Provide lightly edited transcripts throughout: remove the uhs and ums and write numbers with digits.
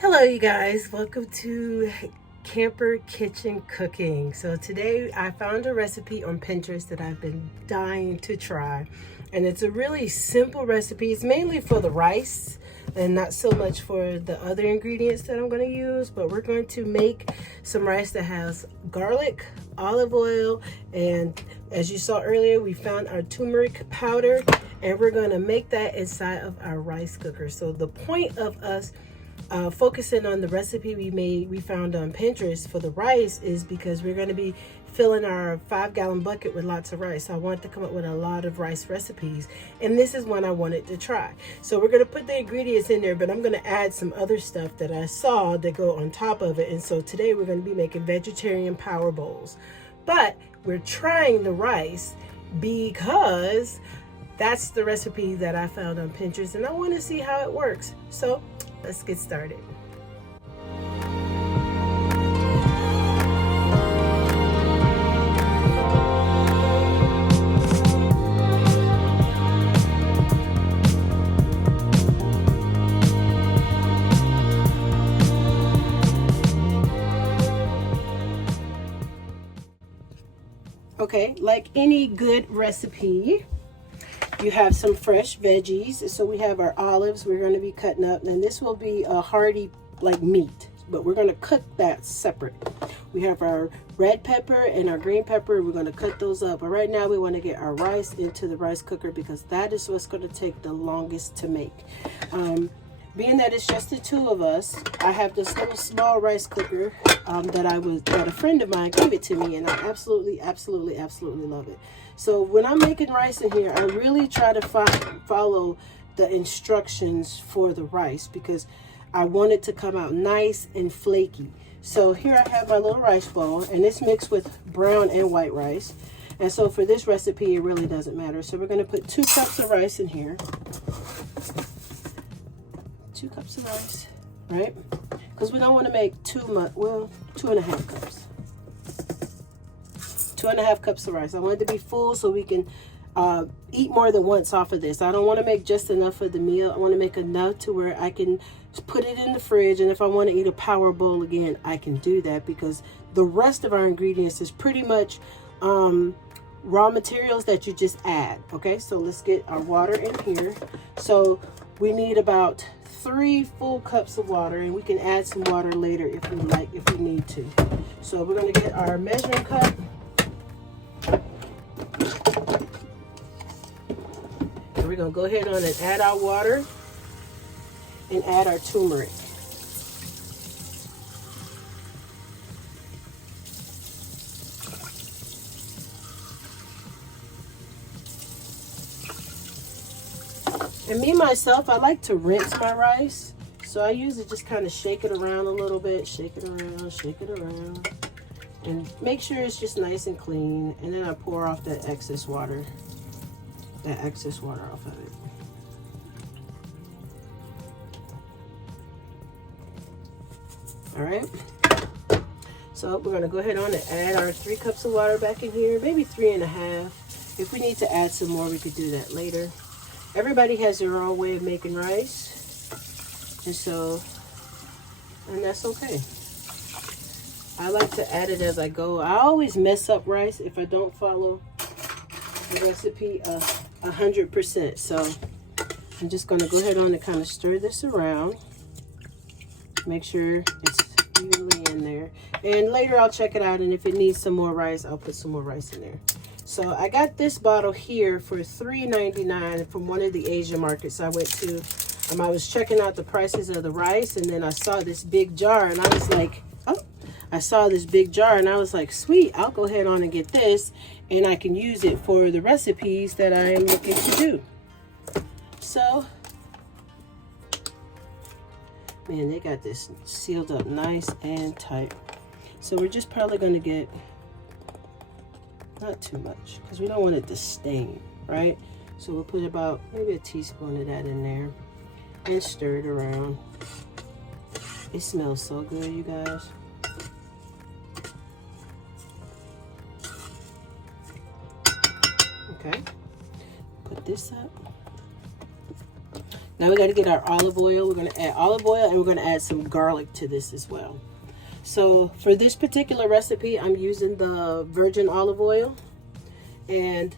Hello, you guys. Welcome to Camper Kitchen Cooking. So today I found a recipe on Pinterest that I've been dying to try. And it's a really simple recipe. It's mainly for the rice and not so much for the other ingredients that I'm going to use. But we're going to make some rice that has garlic, olive oil, and as you saw earlier, we found our turmeric powder. And we're going to make that inside of our rice cooker. So the point of us focusing on the recipe we found on Pinterest for the rice is because we're going to be filling our 5-gallon bucket with lots of rice. I wanted to come up with a lot of rice recipes, and this is one I wanted to try. So we're going to put the ingredients in there, but I'm going to add some other stuff that I saw that go on top of it. And so today we're going to be making vegetarian power bowls, but we're trying the rice because that's the recipe that I found on Pinterest, and I want to see how it works. So let's get started. Okay, like any good recipe, you have some fresh veggies. So we have our olives we're going to be cutting up, and this will be a hearty like meat, but we're going to cook that separate. We have our red pepper and our green pepper. We're going to cut those up, but right now we want to get our rice into the rice cooker because that is what's going to take the longest to make. Being that it's just the two of us, I have this little small rice cooker that a friend of mine gave it to me, and I absolutely love it. So when I'm making rice in here, I really try to follow the instructions for the rice because I want it to come out nice and flaky. So here I have my little rice bowl, and it's mixed with brown and white rice. And so for this recipe, it really doesn't matter. So we're going to put 2 cups of rice in here. 2 cups of rice, right? Because we don't want to make too much. Well, 2.5 cups. 2.5 cups of rice. I want it to be full so we can eat more than once off of this. I don't want to make just enough for the meal. I want to make enough to where I can put it in the fridge, and if I want to eat a power bowl again, I can do that because the rest of our ingredients is pretty much raw materials that you just add. Okay, so let's get our water in here. So we need about 3 full cups of water, and we can add some water later if we need to. So we're going to get our measuring cup. And we're going to go ahead on and add our water and add our turmeric. And me, myself, I like to rinse my rice. So I usually just kind of shake it around a little bit, shake it around, and make sure it's just nice and clean. And then I pour off that excess water off of it. All right. So we're going to go ahead on and add our 3 cups of water back in here, maybe 3.5. If we need to add some more, we could do that later. Everybody has their own way of making rice, and that's okay. I like to add it as I go. I always mess up rice if I don't follow the recipe 100%. So I'm just going to go ahead on and kind of stir this around. Make sure it's evenly in there. And later I'll check it out, and if it needs some more rice, I'll put some more rice in there. So I got this bottle here for $3.99 from one of the Asian markets I went to. I was checking out the prices of the rice, and then I saw this big jar, and I was like, sweet, I'll go ahead on and get this, and I can use it for the recipes that I am looking to do. So, man, they got this sealed up nice and tight. So we're just probably going to get not too much because we don't want it to stain, right? So we'll put about maybe a teaspoon of that in there and stir it around. It smells so good, you guys. Okay, put this up. Now we got to get our olive oil. We're going to add olive oil, and we're going to add some garlic to this as well. So for this particular recipe, I'm using the virgin olive oil, and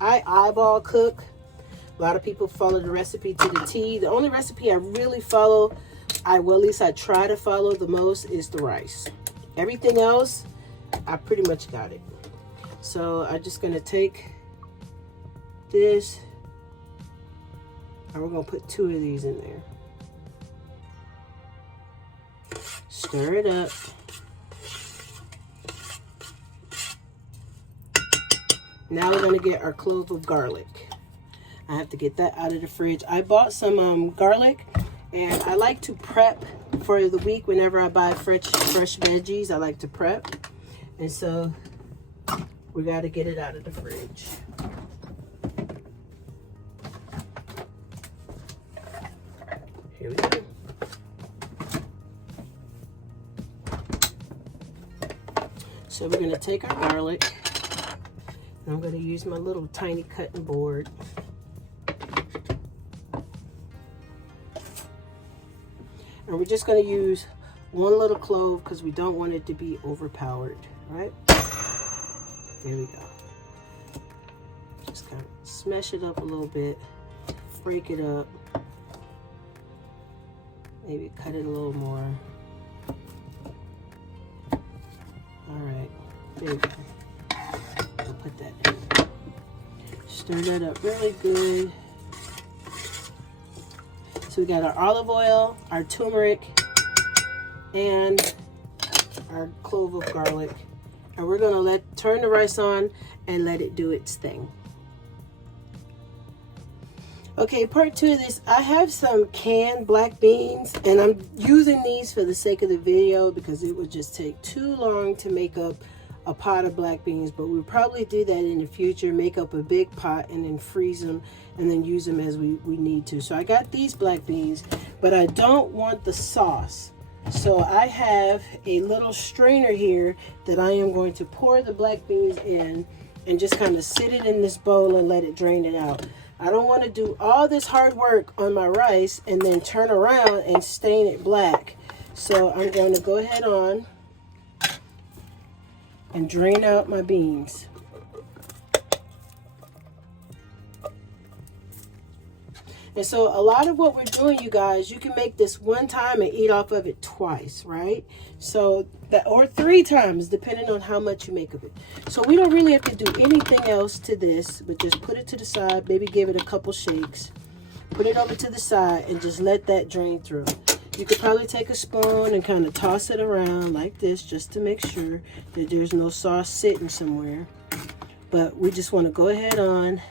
I eyeball cook. A lot of people follow the recipe to the T. The only recipe I really follow, well, at least I try to follow the most, is the rice. Everything else, I pretty much got it. So I'm just going to take this, and we're going to put 2 of these in there. Stir it up. Now we're going to get our clove of garlic. I have to get that out of the fridge. I bought some garlic, and I like to prep for the week. Whenever I buy fresh veggies, I like to prep. And so we got to get it out of the fridge. Here we go. So we're going to take our garlic, and I'm going to use my little tiny cutting board. And we're just going to use 1 little clove because we don't want it to be overpowered, right? There we go. Just kind of smash it up a little bit, break it up, maybe cut it a little more. All right, there we go. I'll put that in. Stir that up really good. So we got our olive oil, our turmeric, and our clove of garlic. And we're gonna turn the rice on and let it do its thing. Okay, part 2 of this, I have some canned black beans, and I'm using these for the sake of the video because it would just take too long to make up a pot of black beans, but we'll probably do that in the future, make up a big pot and then freeze them and then use them as we need to. So I got these black beans, but I don't want the sauce. So I have a little strainer here that I am going to pour the black beans in and just kind of sit it in this bowl and let it drain it out. I don't want to do all this hard work on my rice and then turn around and stain it black. So I'm going to go ahead on and drain out my beans. And so a lot of what we're doing, you guys, you can make this 1 time and eat off of it twice, right? So that, or 3 times, depending on how much you make of it. So we don't really have to do anything else to this, but just put it to the side, maybe give it a couple shakes, put it over to the side, and just let that drain through. You could probably take a spoon and kind of toss it around like this just to make sure that there's no sauce sitting somewhere. But we just want to go ahead on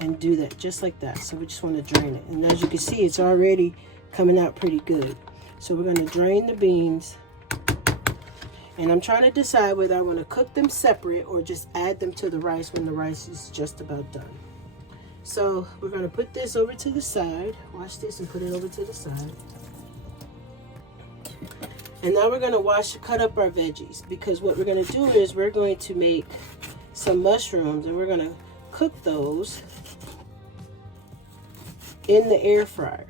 and do that just like that. So we just want to drain it, and as you can see, it's already coming out pretty good. So we're going to drain the beans, and I'm trying to decide whether I want to cook them separate or just add them to the rice when the rice is just about done. So we're going to put this over to the side. Wash this and put it over to the side. And now we're going to cut up our veggies, because what we're going to do is we're going to make some mushrooms, and we're going to cook those in the air fryer.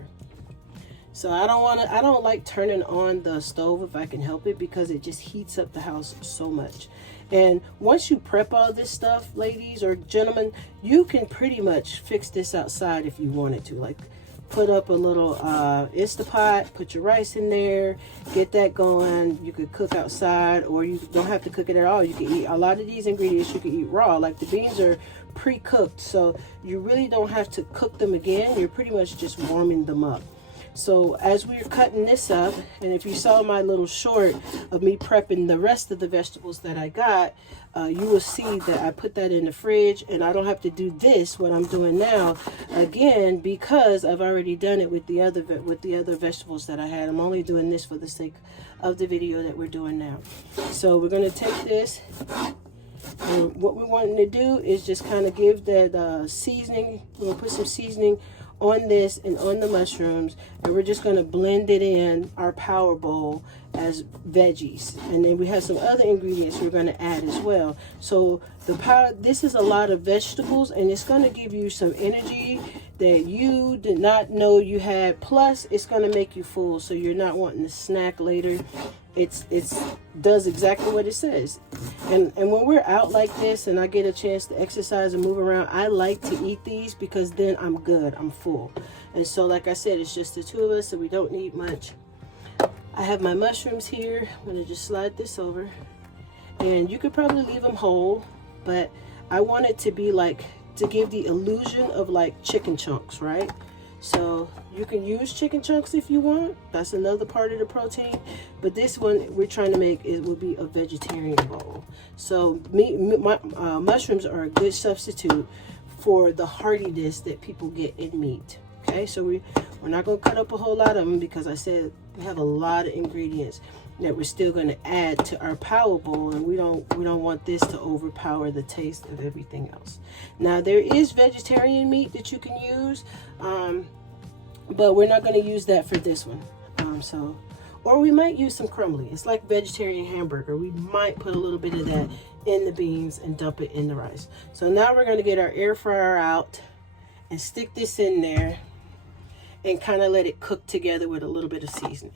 So I don't like turning on the stove if I can help it, because it just heats up the house so much. And once you prep all this stuff, ladies or gentlemen, you can pretty much fix this outside if you wanted to. Like, put up a little Instapot, put your rice in there, get that going. You could cook outside, or you don't have to cook it at all. You can eat a lot of these ingredients, you can eat raw. Like, the beans are pre-cooked, so you really don't have to cook them again. You're pretty much just warming them up. So as we're cutting this up, and if you saw my little short of me prepping the rest of the vegetables that I got, you will see that I put that in the fridge, and I don't have to do this, what I'm doing now, again, because I've already done it with the other vegetables that I had. I'm only doing this for the sake of the video that we're doing now. So we're going to take this, and what we're wanting to do is just kind of give that seasoning. We're going to put some seasoning on this and on the mushrooms, and we're just going to blend it in our power bowl as veggies. And then we have some other ingredients we're going to add as well. So this is a lot of vegetables, and it's going to give you some energy that you did not know you had. Plus, it's going to make you full, so you're not wanting to snack later. It's does exactly what it says. And when we're out like this and I get a chance to exercise and move around, I like to eat these because then I'm good, I'm full. And so like I said, it's just the two of us, so we don't need much. I have my mushrooms here. I'm going to just slide this over, and you could probably leave them whole, but I want it to be like, to give the illusion of like chicken chunks, right? So you can use chicken chunks if you want. That's another part of the protein. But this one we're trying to make, it will be a vegetarian bowl. So mushrooms are a good substitute for the heartiness that people get in meat. Okay, so we're not going to cut up a whole lot of them because I said we have a lot of ingredients that we're still going to add to our power bowl, and we don't want this to overpower the taste of everything else. Now there is vegetarian meat that you can use, but we're not going to use that for this one. Or we might use some crumbly. It's like vegetarian hamburger. We might put a little bit of that in the beans and dump it in the rice. So now we're going to get our air fryer out and stick this in there and kind of let it cook together with a little bit of seasoning.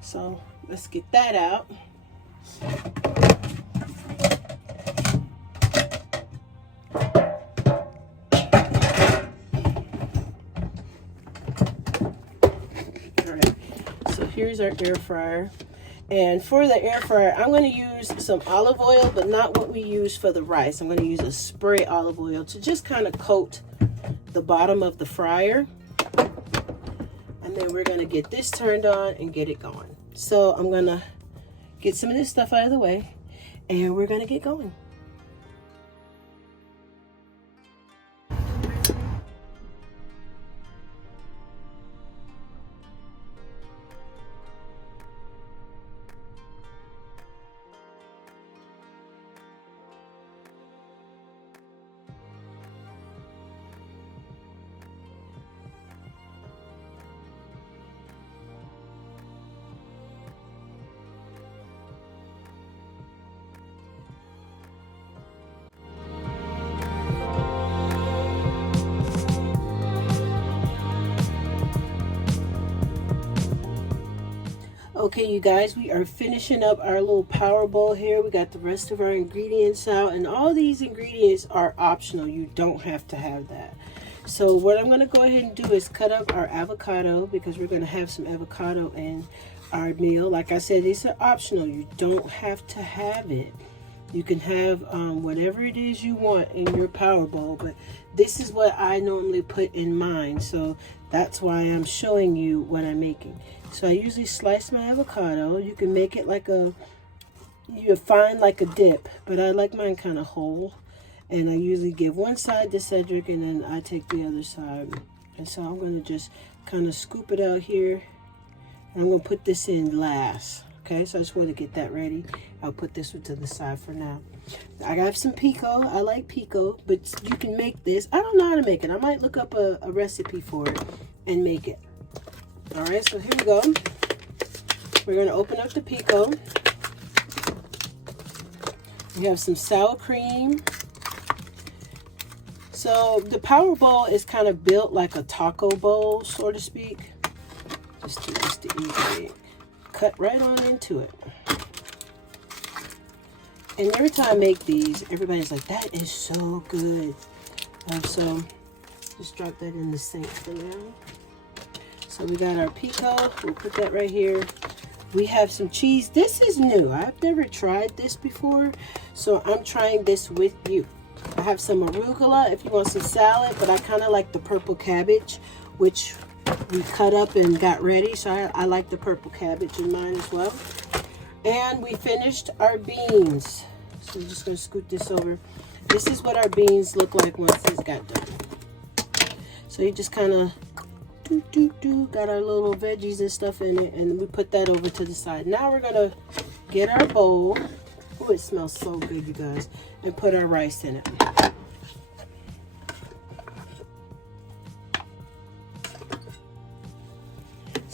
So let's get that out. All right, so here's our air fryer. And for the air fryer, I'm going to use some olive oil, but not what we use for the rice. I'm going to use a spray olive oil to just kind of coat the bottom of the fryer. And then we're going to get this turned on and get it going. So I'm going to get some of this stuff out of the way, and we're going to get going. Okay, you guys, we are finishing up our little power bowl here. We got the rest of our ingredients out, and all these ingredients are optional. You don't have to have that. So what I'm going to go ahead and do is cut up our avocado, because we're going to have some avocado in our meal. Like I said, it's optional. You don't have to have it. You can have whatever it is you want in your power bowl, but this is what I normally put in mine, so that's why I'm showing you what I'm making. So I usually slice my avocado. You can make it like you find like a dip, but I like mine kind of whole. And I usually give one side to Cedric, and then I take the other side. And so I'm going to just kind of scoop it out here. And I'm going to put this in last. Okay, so I just want to get that ready. I'll put this one to the side for now. I got some pico. I like pico, but you can make this. I don't know how to make it. I might look up a recipe for it and make it. All right, so here we go. We're going to open up the pico. We have some sour cream. So the power bowl is kind of built like a taco bowl, so to speak. Just to easily cut right on into it. And every time I make these, everybody's like, that is so good. So just drop that in the sink for now. So we got our pico. We'll put that right here. We have some cheese. This is new. I've never tried this before, so I'm trying this with you. I have some arugula if you want some salad, but I kind of like the purple cabbage, which we cut up and got ready. So I like the purple cabbage in mine as well. And we finished our beans. So I'm just going to scoot this over. This is what our beans look like once this got done. So you just kind of got our little veggies and stuff in it, and we put that over to the side. Now we're going to get our bowl. Oh, it smells so good, you guys. And put our rice in it.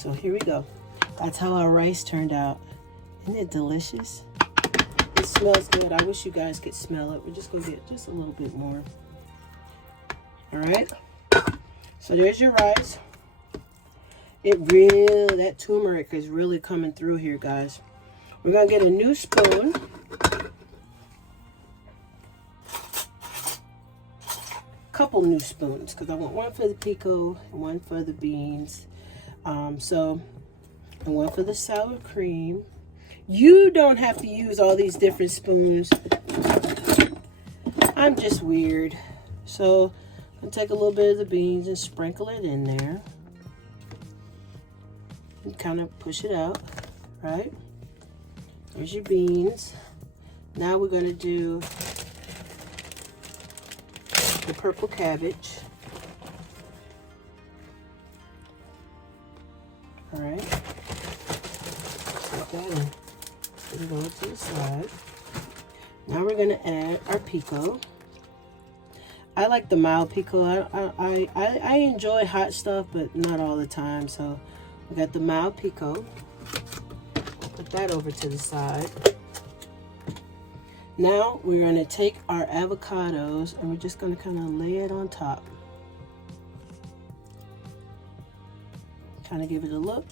So here we go. That's how our rice turned out. Isn't it delicious? It smells good. I wish you guys could smell it. We're just gonna get just a little bit more. All right. So there's your rice. That turmeric is really coming through here, guys. We're gonna get a new spoon. Couple new spoons, because I want one for the pico and one for the beans. And one for the sour cream. You don't have to use all these different spoons. I'm just weird. So I'm gonna take a little bit of the beans and sprinkle it in there. And kind of push it out, right? There's your beans. Now we're gonna do the purple cabbage. All right. Put that in. Put it over to the side. Now we're gonna add our pico. I like the mild pico. I enjoy hot stuff, but not all the time. So we got the mild pico. Put that over to the side. Now we're gonna take our avocados and we're just gonna kind of lay it on top. Kind of give it a look.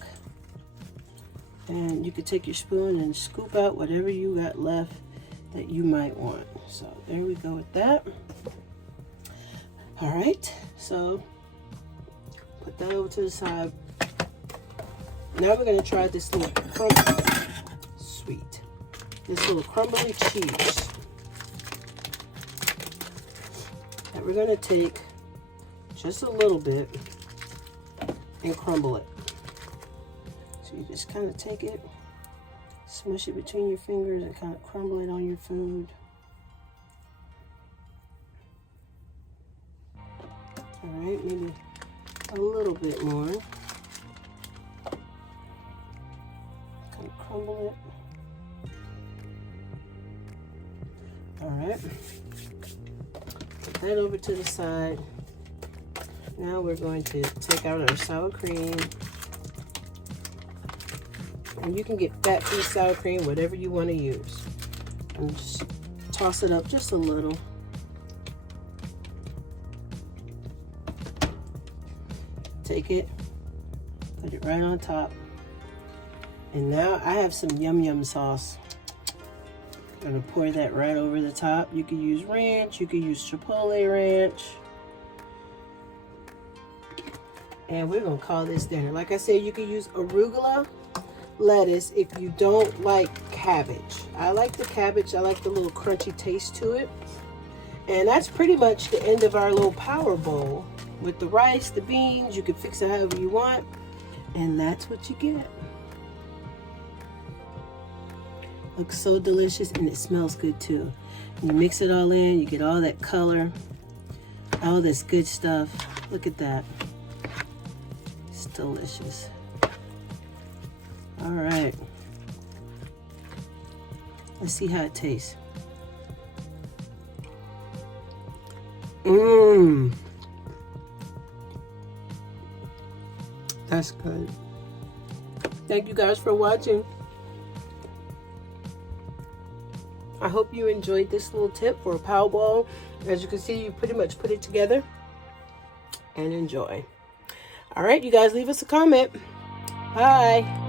And you could take your spoon and scoop out whatever you got left that you might want. So there we go with that. All right, so put that over to the side. Now we're gonna try this little this little crumbly cheese that we're gonna take just a little bit and crumble it. So you just kind of take it, smush it between your fingers and kind of crumble it on your food. All right, maybe a little bit more. Kind of crumble it. All right, put that over to the side. Now we're going to take out our sour cream. And you can get fat-free sour cream, whatever you want to use. And just toss it up just a little. Take it, put it right on top. And now I have some yum yum sauce. I'm gonna pour that right over the top. You can use ranch, you can use chipotle ranch. And we're gonna call this dinner. Like I said, you can use arugula lettuce if you don't like cabbage. I like the cabbage, I like the little crunchy taste to it. And that's pretty much the end of our little power bowl. With the rice, the beans, you can fix it however you want. And that's what you get. Looks so delicious and it smells good too. You mix it all in, you get all that color, all this good stuff. Look at that. It's delicious. All right. Let's see how it tastes. Mmm. That's good. Thank you guys for watching. I hope you enjoyed this little tip for a Powerbowl. As you can see, you pretty much put it together and enjoy. All right, you guys leave us a comment. Bye.